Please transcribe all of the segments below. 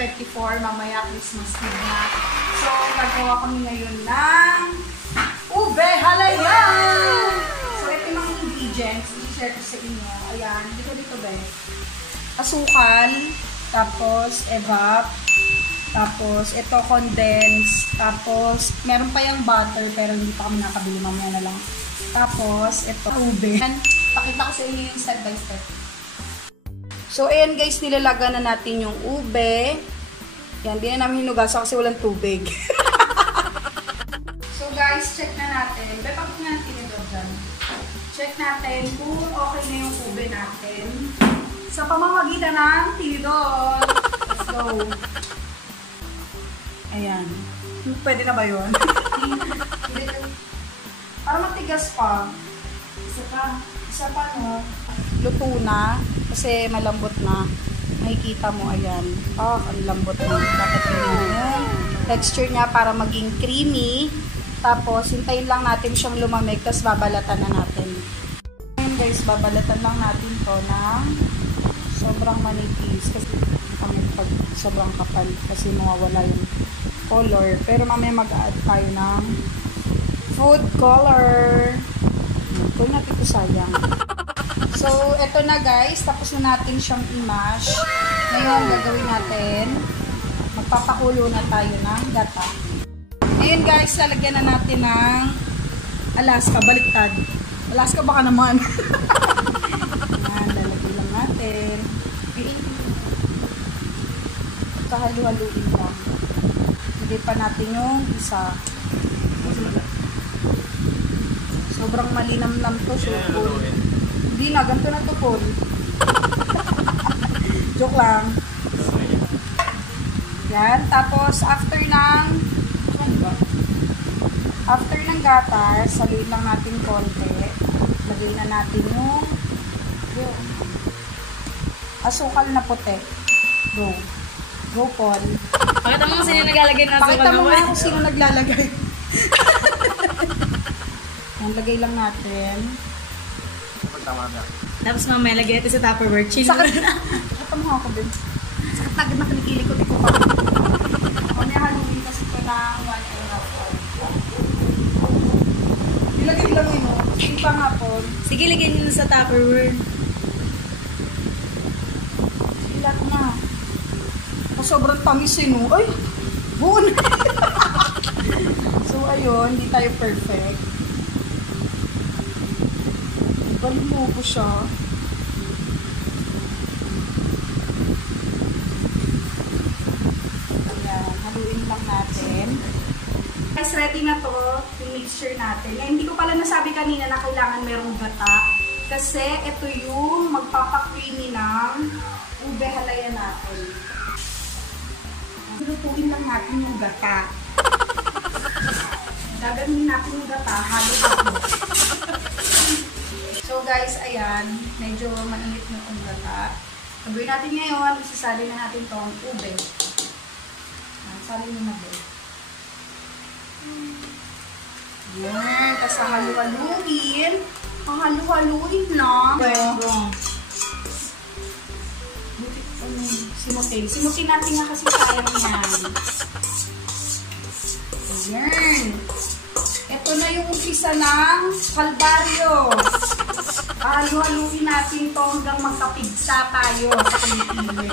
2024, mamaya Christmas Eve na. So, gagawa kami ngayon ng ube halayan! So, ito yung mga ingredients. I-share ko sa inyo. Ayan, dito ba? Asukal, tapos evap, tapos ito condense, tapos meron pa yung butter pero hindi pa kami nakabili, mamaya na lang. Tapos ito ube. Pakita ko sa inyo yung step by step. So ayan guys, nilalaga na natin yung ube. Yan, di na namin hinugasan kasi walang tubig. So guys, check na natin. Pakita nga natin ito dyan. Check natin kung okay na yung ube natin. Sa pamamagitan ng tinidor. Let's go. Ayan. Pwede na ba yun? Para matigas pa. Isa pa, no? Luto na. Kasi malambot na. Makikita mo, ayan. Ang lambot na. Dapat yun. Texture niya para maging creamy. Tapos, hintayin lang natin siyang lumamig. Tapos, babalatan na natin. Ayan guys, babalatan lang natin to ng sobrang manipis. Kasi pag sobrang kapal. Kasi mawawala yung color. Pero mamaya mag-add tayo ng food color. Kung natin ito sayang. So, eto na guys. Tapos na natin siyang i-mash. Ngayon, gagawin natin. Magpapakulo na tayo ng gata. Ngayon guys, lalagyan na natin ng Alaska. Baliktad. Alaska baka naman. Ayan, lalagyan lang natin. Kahalu-haluin lang. Hindi pa natin yung isa. Sobrang malinamnam to, sukol. Hindi na, ganito na to, Paul. Joke lang. Yan, tapos after ng gatas, saluin lang natin konti. Lagay na natin yung asukal na puti. Go, Paul. Pakita mo kung sino naglalagay ng asukal na puti. Pakita mo nga kung sino naglalagay. Yan, lagay lang natin. Tapos mamaya lagay natin sa Tupperware. Chill. Sakit mo ako din. Sakit agad na kinikilikot ko pa. Mamaya haluin kasi ito ng 1 and a half hour. Ilagay lang yun, no? Hindi pa nga po. Sige, lagyan nyo sa Tupperware. Sila ko na. Sobrang tamis eh, no? Ay! Buon! So, ayun. Hindi tayo perfect. Balik mo ko siya. Ayan. Haluin lang natin. Guys, ready na to. Yung mixture natin. Eh, hindi ko pala nasabi kanina na kailangan merong gata. Kasi ito yung magpapakreamy ng ube halayan natin. Lutuin lang natin yung gata. Gagawin natin yung gata. Halo-halo. So guys, ayan. Medyo mainit na itong gata. Gagawin natin ngayon. Isasali na natin itong ube. Sali nyo na ba? Yan. Tapos halu-haluin. Ang halu-haluin lang. Simutin natin nga kasi sayang yan. Ayan. Ito na yung umpisa ng kalbaryo. Halu-haluin natin ito hanggang magkapigsa tayo sa Pilipino.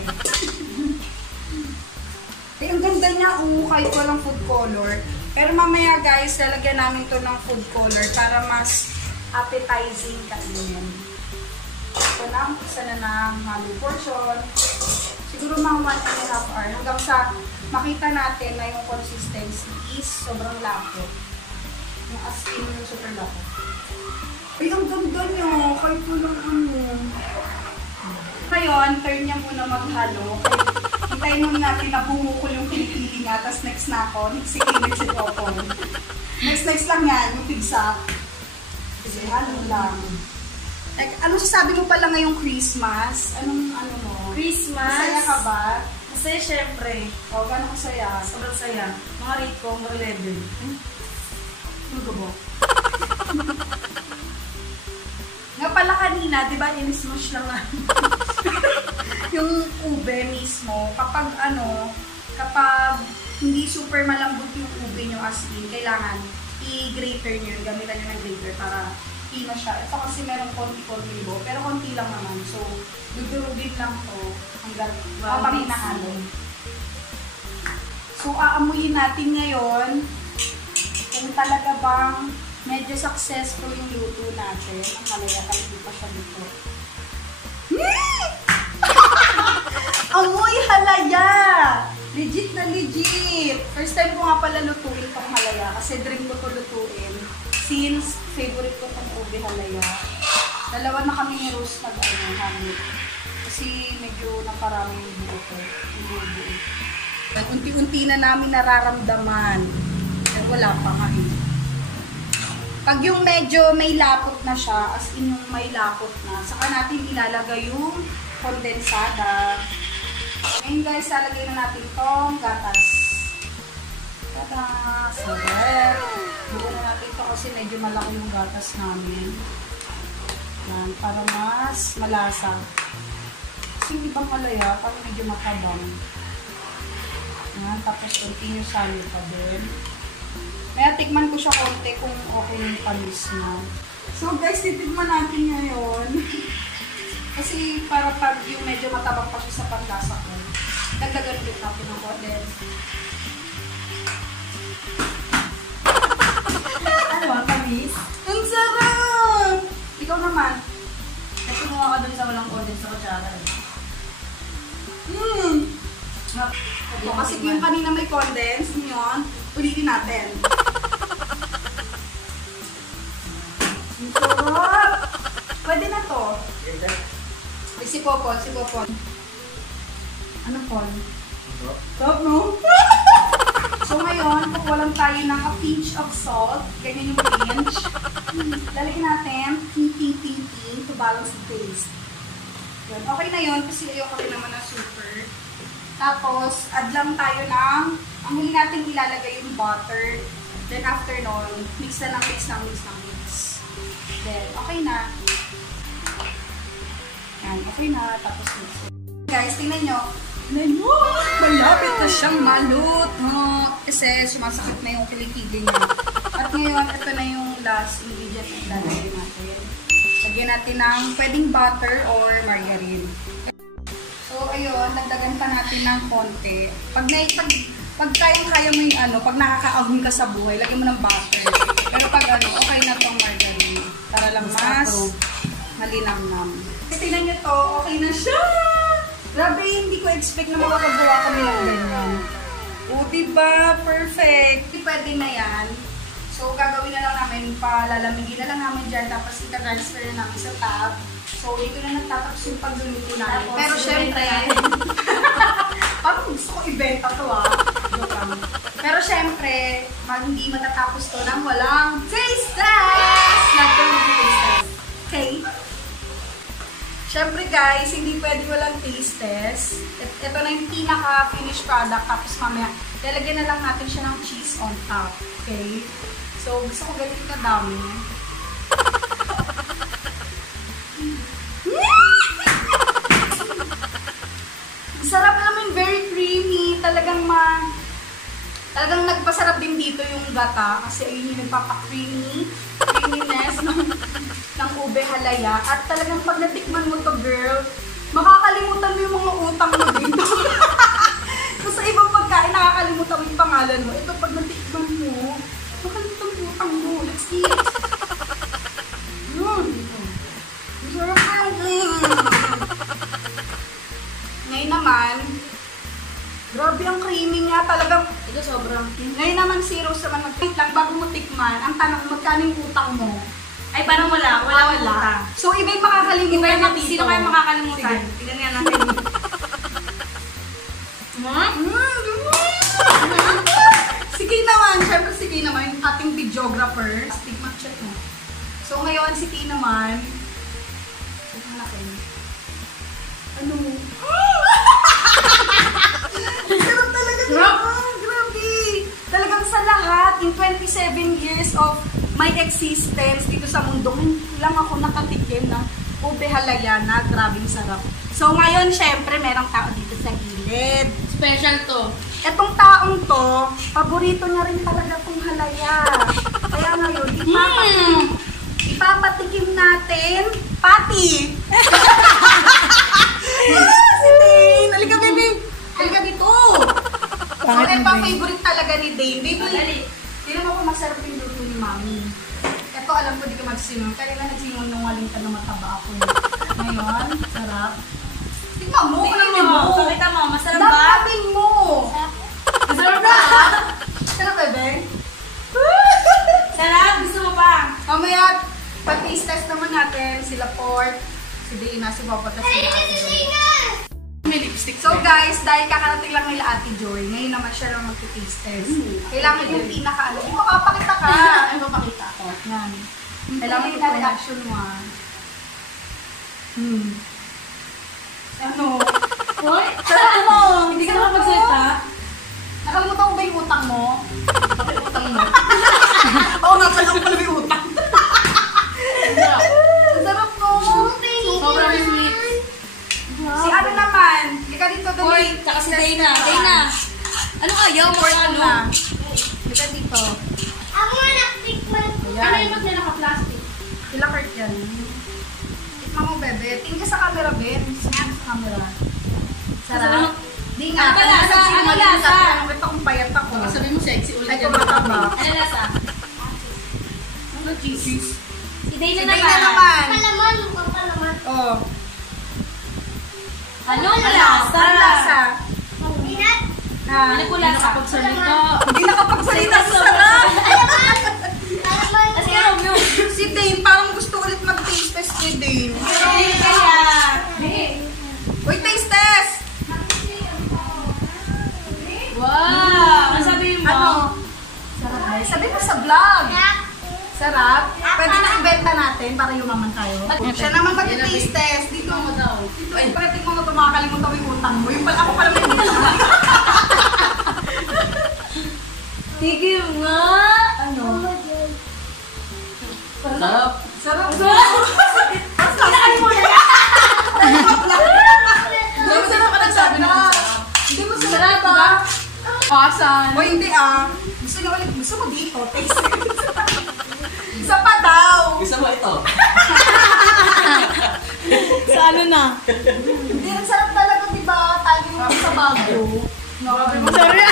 Eh, ang ganda niya, kahit walang food color. Pero mamaya guys, lalagyan namin ito ng food color para mas appetizing kainin. Ito na, umpisa na ng halu portion. Siguro mga 1 and a half hour. Hanggang sa makita natin na yung consistency is sobrang lapot. Yung as in yung super lapot. Ay, ang ganda niya. Kahit walang ano. Ngayon, turn niya muna maghalo. Hintayin muna natin na bumukol yung pili-pili niya. Tapos next na ako. Next si Popol. Next lang yan. Yung pigsa. Kasi halo lang. Like, ano sasabi mo pala ngayong Christmas? Anong ano mo? Christmas? Masaya ka ba? Masaya syempre. O, gano'n kasaya? Sobrang saya. Mga rate ko, mga 11. Ano ba? Nga pala kanina, di ba, in-smush lang namin. yung ube mismo, kapag kapag hindi super malambot yung ube nyo as in, kailangan i-grater nyo, gamitan nyo ng grater para pino siya. Ito kasi meron konti-konti libo, pero konti lang naman. So, dudurugin lang to hanggang habang nahalo. So, aamuyin natin ngayon kung talaga bang medyo successful yung luto natin. Ang halaya, hindi pa siya dito. Amoy halaya! Legit na legit! First time ko nga pala lutuin itong halaya kasi dream ko to lutuin. Since favorite ko itong ube halaya. Dalawa na kami ni Rose nag-hamit. Kasi medyo naparami yung buo ko. Unti-unti na namin nararamdaman. Pero wala pa nga eh. Pag yung medyo may lapot na siya, as in yung may lapot na, saka natin ilalagay yung kondensada. Ngayon guys, lalagay na natin itong gatas. Gatas! Sarap! Buo na natin ito kasi medyo malaki yung gatas namin. Yan, para mas malasa. Kasi hindi bang halaya, parang medyo matabang. Yan, tapos continue salo pa din. Kaya tikman ko siya konti kung okay yung panis niya. So guys, titikman natin ngayon. Kasi para pag yung medyo matabang pa siya sa panlasa ko, dagdagan ulit natin ng condens. Ano ba, panis? Ang sarap! Ikaw naman. Kasi kumuha ka dun sa walang condensed sa kutsara. Kasi yung kanina may condense, ngayon, ulitin natin. Ang sarap! Pwede na to. Si Popol, si Popol. Ano Pol? Sarap, no? So ngayon, kukuha lang tayo ng a pinch of salt. Ganyan yung pinch. Lalagyan natin, ting to balance the taste. Yun. Okay na yun, kasi ayoko rin naman na super. Tapos, add lang tayo ng, ang huli natin ilalagay yung butter. Then after nun, mix na ng mix. Then, okay na. Yan, okay na. Tapos mix. Guys, tingnan nyo. Malapit na siyang maluto. Kasi sumasakit na yung kilikili niya. At ngayon, ito na yung last ingredient na ilalagay natin. Lagyan natin ng pwedeng butter or margarine. So, ayun, dagdagan pa natin ng konti. Pag kayang-kaya mo yung pag nakakaahon ka sa buhay, lagyan mo ng butter. Pero pag okay na tong margarine. Para lang mas malinamnam. Tingnan nyo to, okay na siya! Grabe, hindi ko expect na makakagawa kami ng ganyan. O, diba? Perfect! Pwede na yan. So, gagawin na lang namin, palalamigin na lang namin dyan, tapos ita-transfer na namin sa tab. So, dito na nagtatapos yung pagluluto namin. Tapos, pero syempre, parang gusto ko ibenta to Pero syempre, hindi matatapos to nang walang taste test! Natin mag-taste test. Okay? Syempre guys, hindi pwede walang taste test. Ito na yung pinaka-finished product. Tapos mamaya, lalagyan na lang natin siya ng cheese on top. Okay? So, gusto ko ganito kadami. Sarap naman, very creamy. Talagang nagpasarap din dito yung gata. Kasi ayun yung nagpapa-creaminess ng ube halaya. At talagang pag natikman mo to, girl, makakalimutan mo yung mga utang mo dito. So sa ibang pagkain, nakakalimutan mo yung pangalan mo. Ito pag natikman mo, makalimutan mo utang mo. Let's eat! Ngayon naman, grabe ang creamy nga talagang. Ito sobrang. Ngayon naman si Rose naman mag-wait lang bago mo tikman. Ang tanong, magkano yung utang mo? Ay, parang wala. Wala. So, iba yung makakalimutan na dito. Sino kayo makakalimutan? Tignan nga natin. Sige naman. Siyempre, sige naman. Yung ating videographer. Tikman check mo. So, ngayon, si T naman. Tignan natin. Ano? Sarap talaga siya. Grabe. Talagang sa lahat, in 27 years of my existence dito sa mundo, lang ako nakatikim ng ube halaya na grabing sarap. So, ngayon, syempre, merong tao dito sa gilid. Special to. Etong taong to, paborito niya rin talaga itong halaya. Kaya ngayon, ipapatikim natin, Pati! Si Dane! Halika, baby! Halika dito! So, favorite talaga ni Dane. Baby, tignan mo kung masarap yung luto ni Mami. Ito, alam ko di ka magsinong. Kaya na nagsinong nung waling ka na mataba ako. Ngayon, sarap. Tignan mo, Tingnan mo. Pakita mo, masarap ba? Dapapin mo! Masarap ba? Sarap, bebe? Sarap, gusto mo pa? Mamaya, pag-taste test naman natin, sila Port, si Dana, si Papa, tapos si Ate Joy. May lipstick. So guys, dahil kakarating lang nila Ate Joy, ngayon naman siya lang mag-taste test. Kailangan yung pinaka-ano. Hindi makapakita ka. Ano papakita ko? Yan. Kailangan yung reaction mo. Ano? Hoy? Sarap mo! Hindi ka nakapagsalita? Nakalimutan mo ba yung utang mo? Bakit utang mo? Oo, nakalimutan ko pala yung utang. Ang sarap mo! Sobrang sweet. Si ano naman? Ika dito, dali. Hoy, tsaka si Dana. Dana, ano ayaw mo? Ano? Ika dito. Ako nga naktikman. Ano yung ba't niya naka-plastic? Sila Kurt yan. Tikman mo, bebe. Tingin ka sa camera, Ben. Tingin sa camera. Sarap. Di nga. Ano lasa? Ano lasa? Bakit akong payat ako? Sabi mo sexy ulit. Ay, tumataba. Ano lasa? Ano cheese? Si Dana Si Dana naman. Palaman, mukhang palaman. Oh. Ano Ano lasa? Peanut. Ha? Ano po lasa? Nakapagsalita. Hindi nakapagsalita sa sarap. Palaman. Kasi ano mo? Si Dane, parang gusto ulit mag-taste test ni Dane. Kaya. Uy, taste test! Wow! Ano sabi mo? Ano? Sarap. Sabi mo sa vlog. Sarap. Pwede na ibenta natin para yumaman tayo. Siya naman mag-taste test. Dito mo daw. Dito. Ay, pagkating mo ito, makakalimutan mo yung utang mo. Yung pala, ako pala may utang. Tigil nga! Ano? Sarap. Sarap. Kinaan mo na yan. Hindi mo sarap ka nagsabi na. Hindi mo sarap ba? Pasan. O hindi ah. Gusto niyo ulit. Gusto mo dito. Taste test. Isa pa daw. Gusto mo ito? Sa ano na? Hindi, ang sarap talaga, di ba? Tayo yung sa bago. No, Sorry.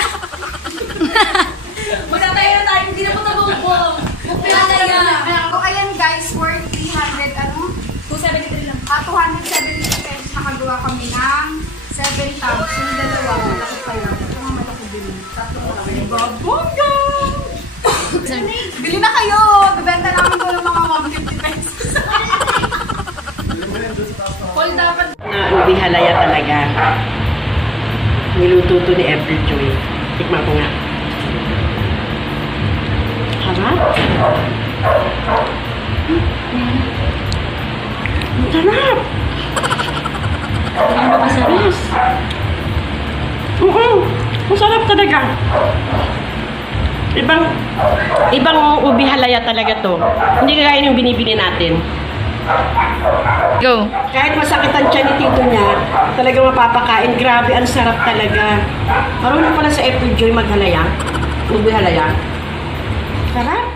Magtatayo na tayo. Hindi na po nabubong. So, ayan guys, for 300, ano? 273 lang. 270 pesos nakagawa kami ng 7 tubs. Yung dalawa, malaki pa yan. Ito nga malaki din. Tatlo ko lang. Diba? Bongga! Bili na kayo! Bibenta namin ko ng mga 150 pesos. Paul, dapat. Ubi halaya talaga. Niluto to ni April Joy. Tikman ko nga. Harap? Ang sarap! Ang masaras. Oo, ang sarap talaga. Ibang ubi halaya talaga to. Hindi kagaya yung binibili natin. Go. Kahit masakit ang tiyan ni tito niya, talaga mapapakain. Grabe, ang sarap talaga. Marunong pala sa April Joy maghalaya. Ubi halaya. Sarap.